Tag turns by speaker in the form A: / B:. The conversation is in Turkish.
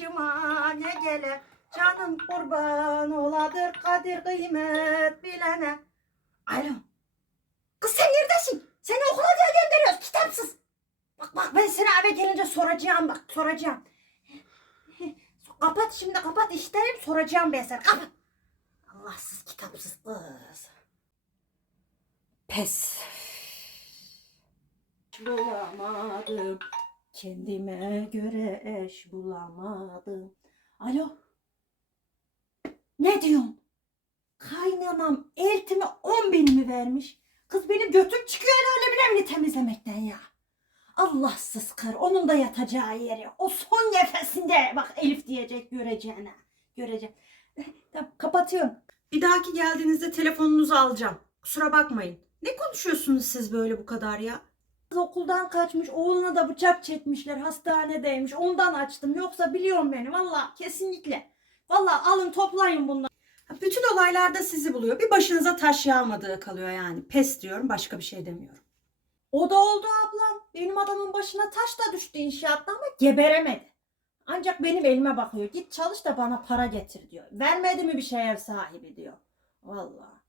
A: başıma ne gele? Canım kurban oladır kadir kıymet bilene. Alo Kız sen neredesin? Seni okula diye gönderiyoruz kitapsız. Bak bak ben seni eve gelince soracağım bak soracağım. Kapat şimdi kapat işlerim soracağım ben sana kapat. Allahsız kitapsız kız. Pes. Bulamadım. Kendime göre eş bulamadım. Alo. Ne diyorsun? Kaynanam eltime 10 bin mi vermiş? Kız benim götüm çıkıyor herhalde bilemini temizlemekten ya. Allahsız kır. Onun da yatacağı yeri. O son nefesinde bak Elif diyecek göreceğine. Göreceğim. Eh, Tamam kapatıyorum. Bir dahaki geldiğinizde telefonunuzu alacağım. Kusura bakmayın. Ne konuşuyorsunuz siz böyle bu kadar ya? Okuldan kaçmış, oğluna da bıçak çekmişler, hastanedeymiş. Ondan açtım. Yoksa biliyorum beni valla kesinlikle. Valla alın toplayın bunları. Bütün olaylarda sizi buluyor. Bir başınıza taş yağmadığı kalıyor yani. Pes diyorum, başka bir şey demiyorum. O da oldu ablam. Benim adamın başına taş da düştü inşaatta ama geberemedi. Ancak benim elime bakıyor. Git çalış da bana para getir diyor. Vermedi mi bir şey ev sahibi diyor. Vallahi.